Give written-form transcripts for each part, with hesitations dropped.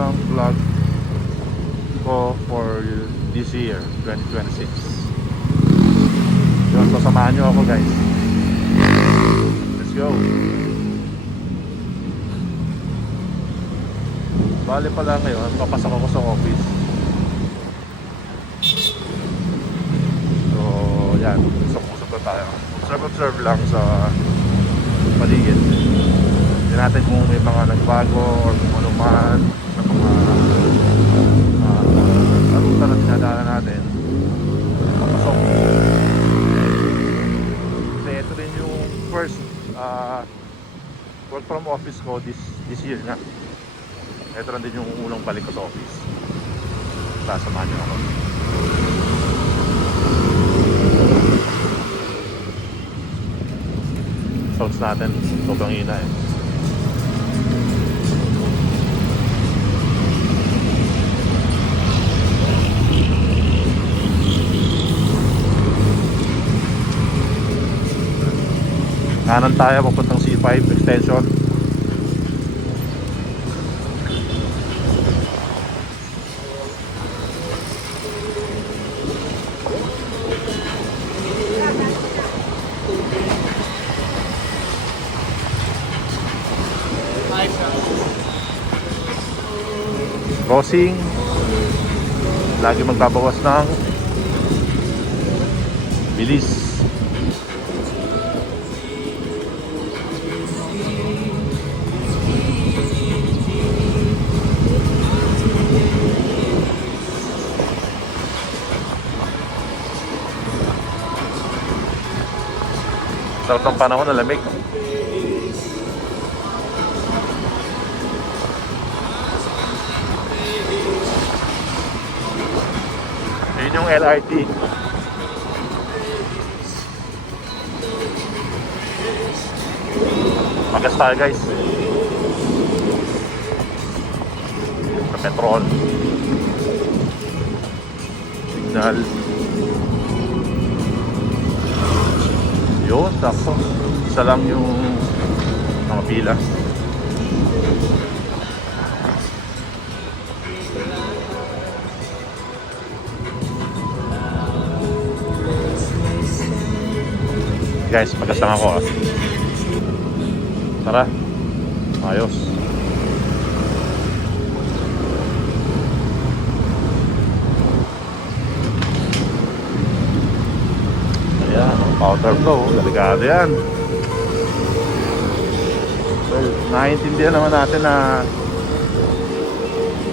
ng vlog ko for this year 2026. Yun, so samahan nyo ako guys. Let's go. Bali pala ngayon, papasok ako sa office. So yan, usap-usap na tayo. Observe lang sa paligid. Hindi natin kung may mga nagbago or kung ano man sa mga ruta na dinadaanan natin. Papasok. Kasi ito rin yung first work from office ko this year na. Ito rin din yung unang balik ko sa office. Sasamahan niyo ako. Sounds natin sobrang hina eh. Kanan tayo papuntang C5 extension. Crossing, lagi magbabawas ng bilis. Sarap ng panahon na lamig. Yun yung LRT. Magas tayo guys. Sa petrol. Signal. Yun, sakto. Isa lang yung mga pila. Guys, magas lang ako ah. Tara. Ayos. Ayan, powder flow. Delikado yan. Well, naiintindihan naman natin na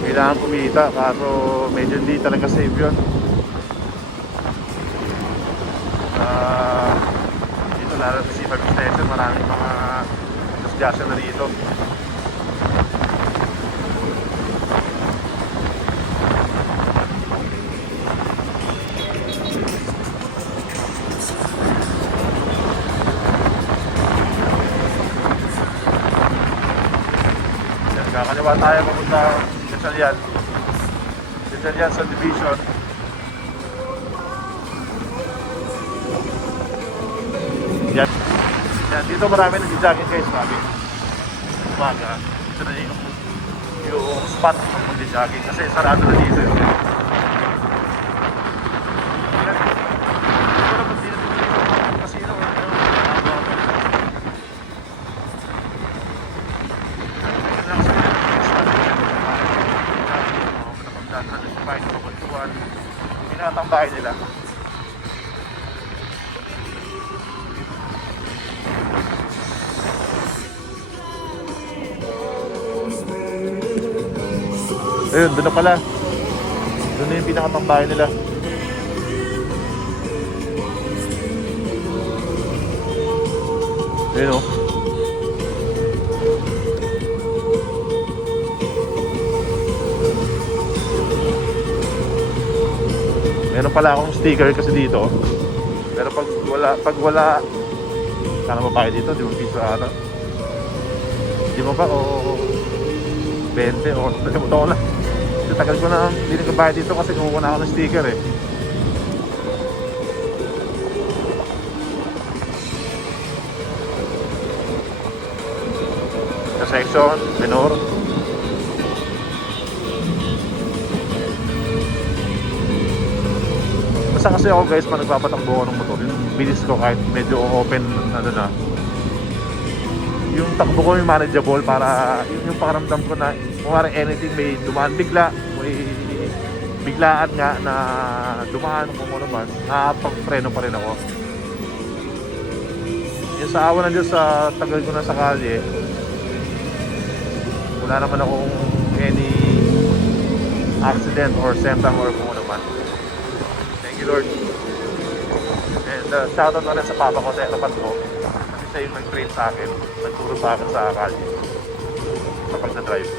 kailangan kumita, kaso medyo hindi talaga safe yun. Lalo sa C5 extension, maraming mga discussion na rito. Kakaliwa tayo papunta Gatchalian subdivision. Yan, dito marami nag-jogging guys, sabi. Umaga, ito na yung spot ng mag-jogging kasi sarado na dito yun. Pinatambay nila. Ayun, doon na pala. Doon na yung pinakatambahay nila. Ayun o. Meron pala akong sticker kasi dito. Pero pag wala sana mabayad dito, di mo piso ata. Di mo ba o 20 o nalimutan ko na. Tagal ko na hindi nagbayad dito kasi kumuha na ako ng sticker eh. Sa section, minor. Basta kasi ako guys, pag nagpapatakbo ako ng motor, yung bilis ko kahit medyo open ano na, yung takbo ko yung manageable para yung pakiramdam ko na kung anything may dumaan bigla, may biglaan nga na dumaan kung ano man, nakapag-preno pa rin ako. Yung sa awa ng Diyos, sa tagal ko na sa kalye, wala naman akong any accident or sentang or kung ano man. Thank you Lord. And shoutout na rin sa papa ko, sa tapat ko, kasi siya yung nag-train sa akin, nagturo sa akin sa kalye sa pagdadrive.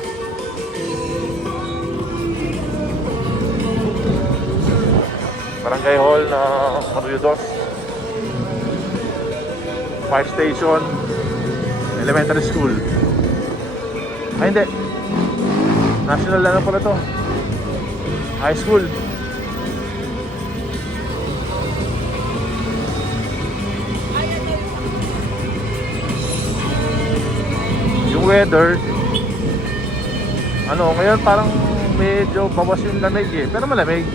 Barangay Hall na Maruyudos, Fire Station, Elementary School. Ay hindi, National lang pala to, High School. Yung weather, ano, ngayon parang medyo bawas yung lamig eh, pero malamig.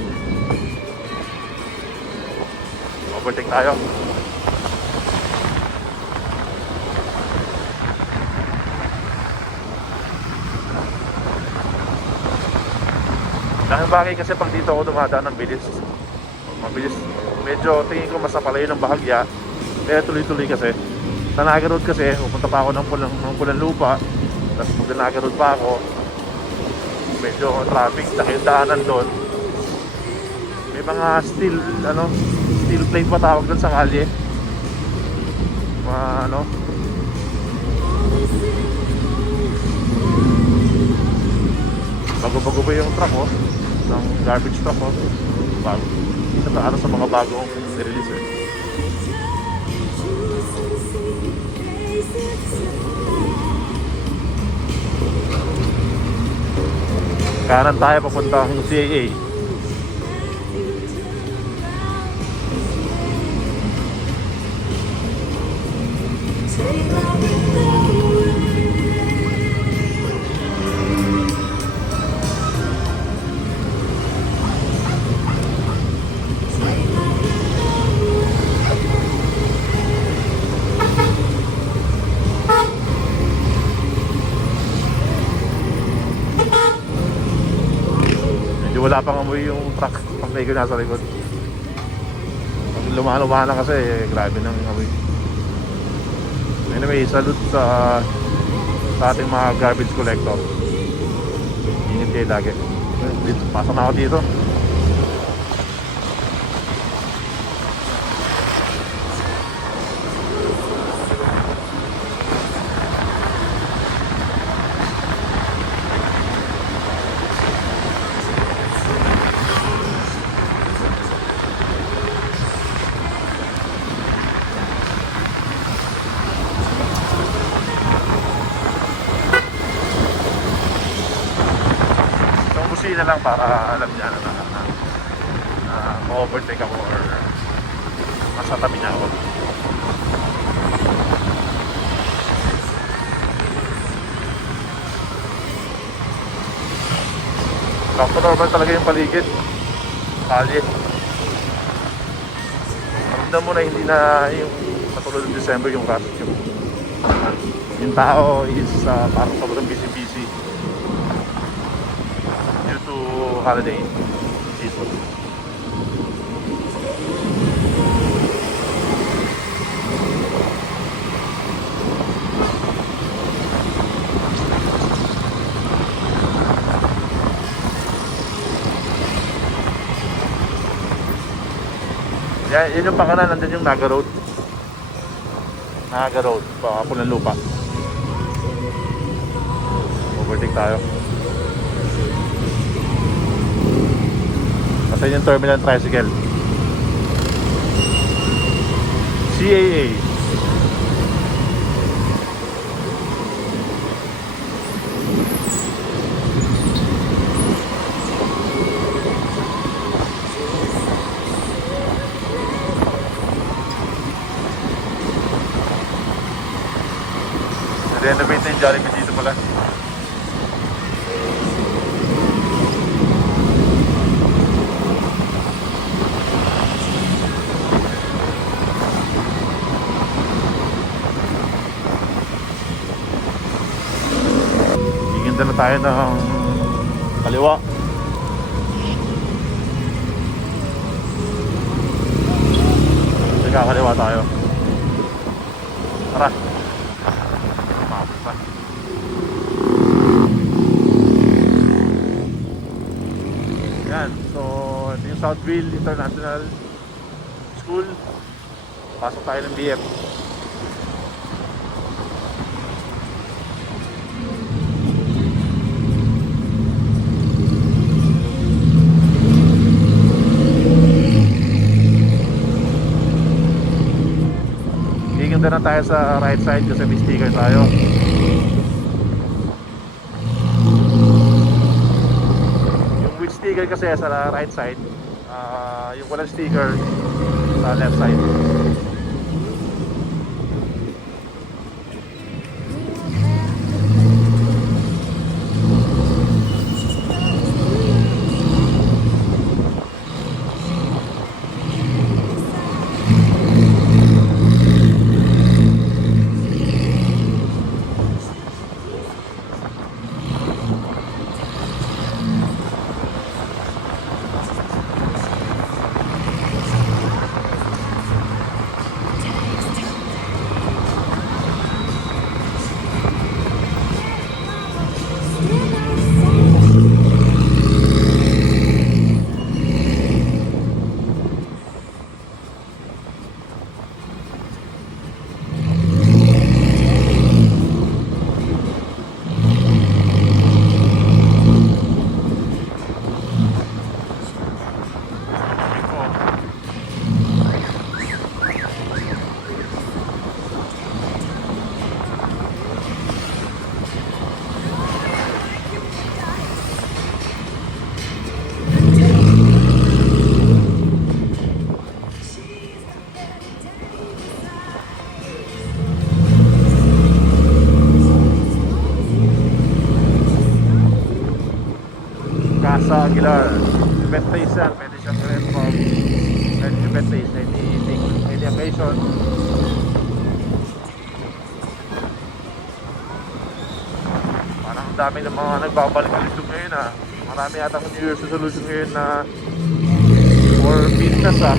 Overtake tayo. Dahil bagay kasi pag dito ako dumadaan ng bilis, mabilis, medyo tingin ko mas napalayo ng bahagya, kaya tuloy-tuloy kasi. Sa Naga Road kasi, pupunta pa ako ng Pulang Lupa, tapos pag Naga Road pa ako, medyo traffic, dahil daanan doon. May mga steel plate pa tawag doon sa kalye. Mga ano, bago-bago pa yung truck oh, ng garbage truck oh. Bago. Isa pa ano sa mga bagong nirelease eh. Kanan tayo papuntang CAA. Wala pang amoy yung truck pag may nasa likod. Pag lumana kasi grabe nang amoy. Anyway, salute sa ating mga garbage collector. Ingat kayo lagi. Pasa na ako dito. Na lang para alam niya na ma-overtake ako or masatabi niya ako. Sakto normal talaga yung paligid, kalye. Ramdam mo na hindi na yung katulad ng December yung rush, yung tao is parang sobrang busy holiday season. Yan yung pakanan, nandun yung Naga Road. Naga Road, Pulang Lupa. Overtake tayo. Kasi yung terminal tricycle CAA. Renovate na yung Jollibee dito pala. Dyan na tayo ng kaliwa. Kaliwa tayo. Tara. Mabot pa. Yan. So, ito yung Southville International School. Pasok tayo ng BF. Ganda na tayo sa right side kasi may sticker tayo. Yung with sticker kasi sa right side, yung walang sticker sa left side. Casa Aguilar. Event place yan. Pwede siyang rent from event place. Any occasion. Parang dami ng mga nagbabalik-balik ngayon ha. Marami yatang New Year's resolution ngayon na for fitness ha.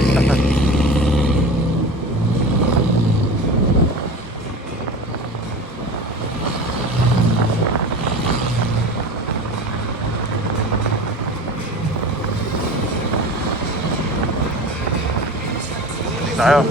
Tayo.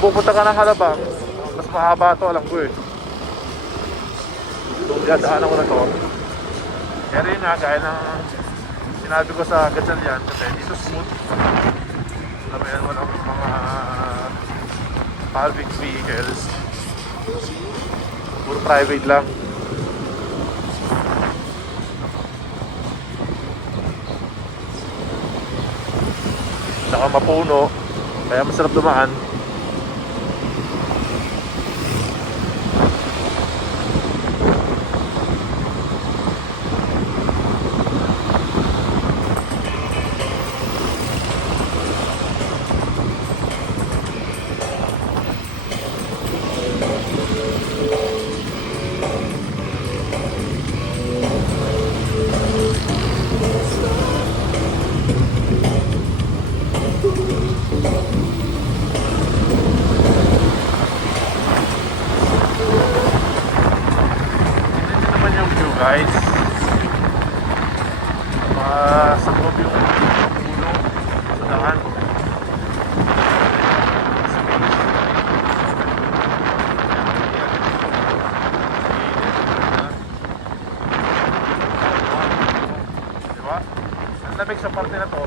Pupunta ka ng Halabang, mas mahaba to, alam ko eh. So, dadaanan ko na to. Pero yun nga, gaya ng sinabi ko sa Gatchalian, kasi dito smooth. Sabihan mo ng mga public vehicles. Puro private lang. Saka mapuno, kaya masarap dumaan. Guys, sa loob yung puno sa daan. Diba? Ang lamig sa parte na to.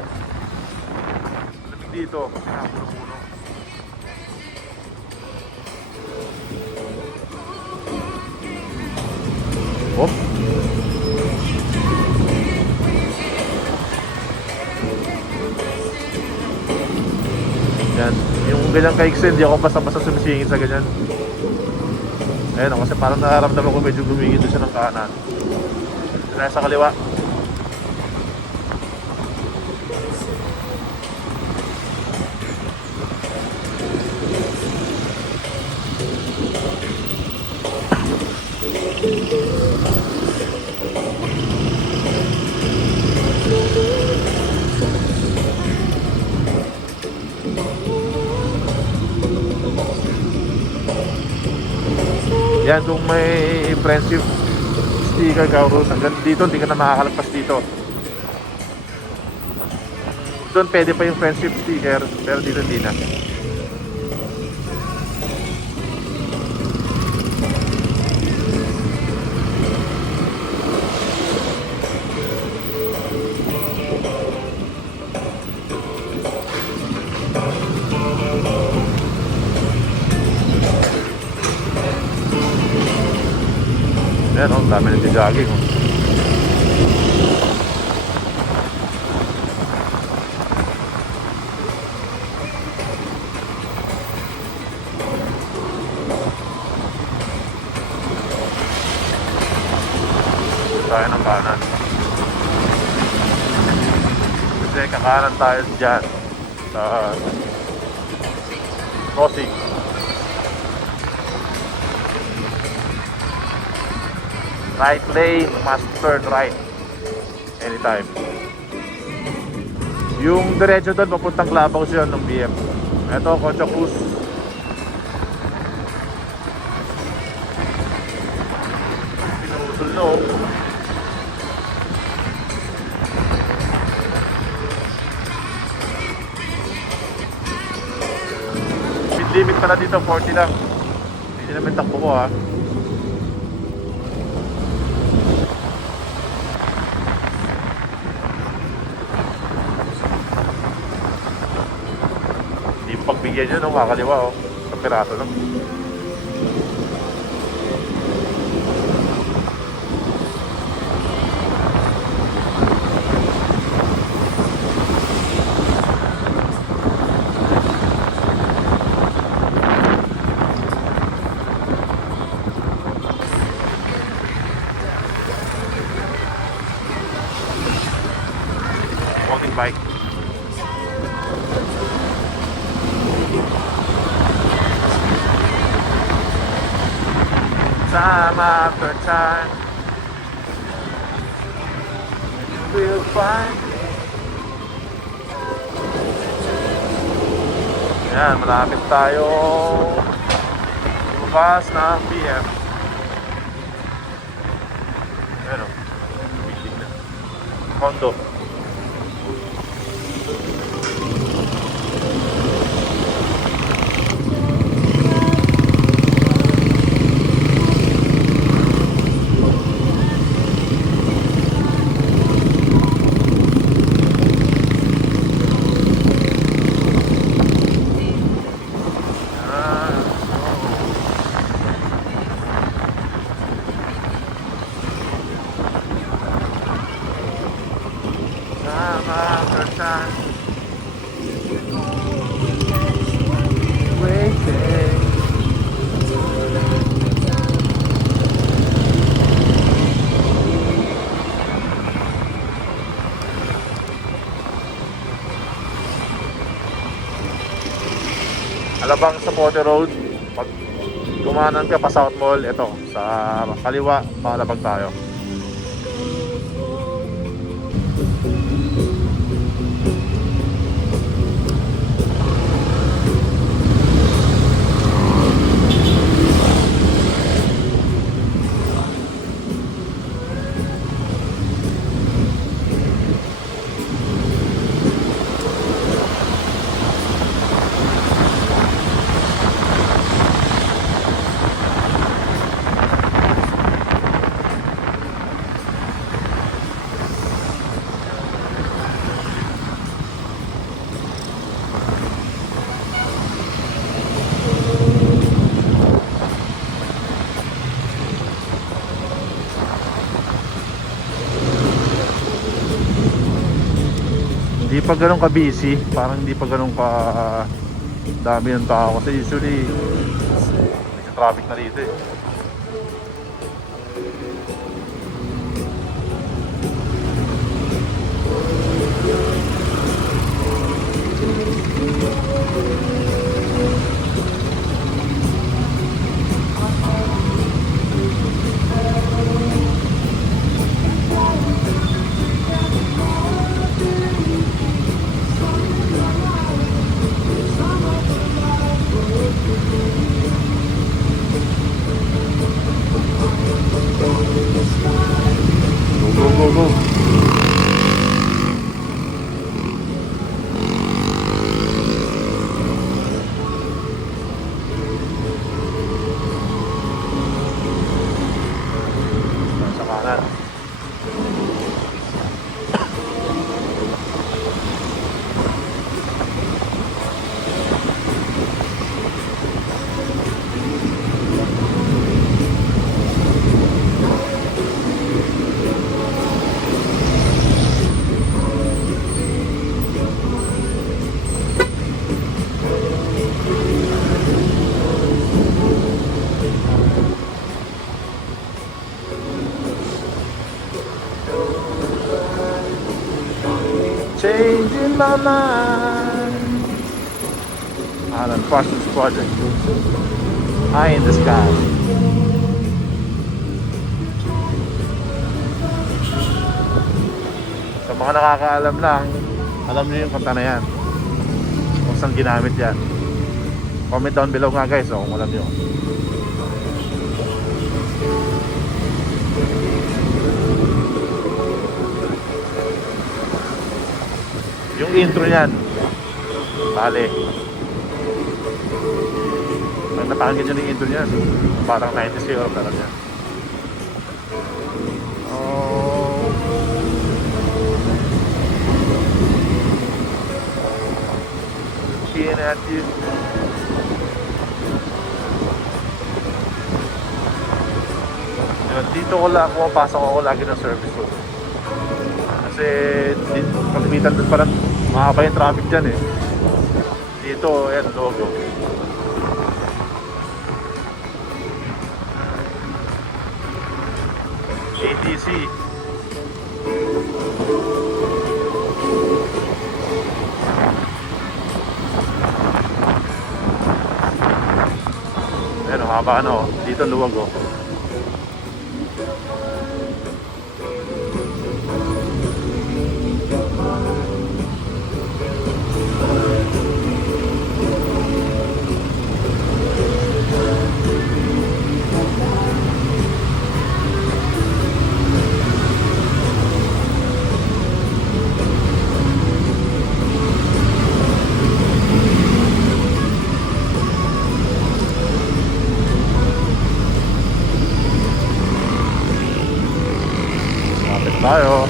Lamig dito kasi nga puno-puno. Oh, yan. Yung ganyan kaiksi, hindi ako basta-basta sumisingit sa ganyan. Ayun, kasi parang nararamdaman ko medyo gumigit siya ng kanan. Kaya sa kaliwa. Yan, kung may friendship sticker ka, hanggang dito hindi ka na makakalagpas dito. Doon pwede pa yung friendship sticker, pero dito hindi na. Ayan o, dami nagja-jogging o. Tayo ng kanan. Kasi kakanan tayo dyan sa crossing. Right lane, must turn right anytime. Yung diretso doon papuntang Clabaw siya ng BM. Ito, Concha Cruz. Pinutol no. Speed limit pala dito, 40 lang. Hindi naman takbo ko ha. Pagbigyan nyo nung kakaliwa oh, sa piraso lang. Walking bike. Time after time, we'll find. Yan, malapit tayo lumabas ng BM. Pero, bitig na. Kondo. Alabang sa Pote Road, pag kumanan ka pa South Mall, ito sa kaliwa, palabag tayo. pa ganun ka busy, parang hindi pa ganun ka dami ng tao kasi usually may traffic na dito eh. Go, go, go, go. Sa kanan. Changing my mind. Alan Parsons Project. Eye in the sky. Sa mga nakakaalam lang, alam niyo yung kanta na yan. Kung saan ginamit yan. Comment down below nga guys, kung alam niyo. Yung intro niyan, bale. Pag napakinggan nyo yung intro niyan, parang 90s euro talaga. Oh. Looking at you. Yun, dito ko lang, pumapasok ako lagi ng service road. Kasi kalimitan doon parang mahaba yung traffic dyan eh. Dito, ayan, logo. ATC. Ayan, haba ano, dito luwag oh. Tayo.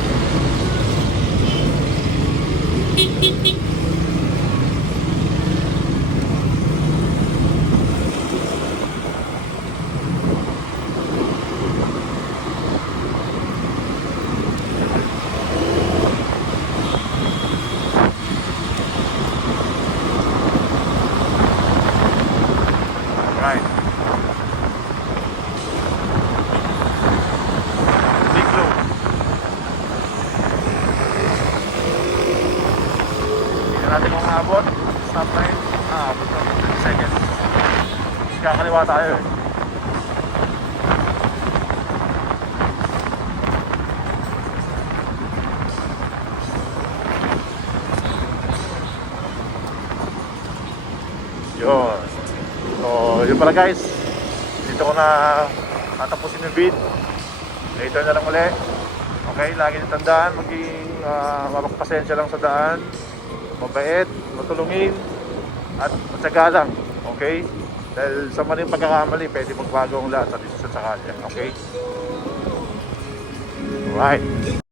Right. Natin kung abot, stop line, abot na 30 seconds. Kakaliwa tayo eh. Yun. So, yun pala guys. Dito ko na tatapusin yung vid. Later na lang ulit. Okay, lagi nyo tandaan, maging mapagpasensya lang sa daan. Mabait, matulungin, at matyaga lang, okay? Dahil sa maling pagkakamali, pwede magbago ang lahat sa sakanya, okay? Alright.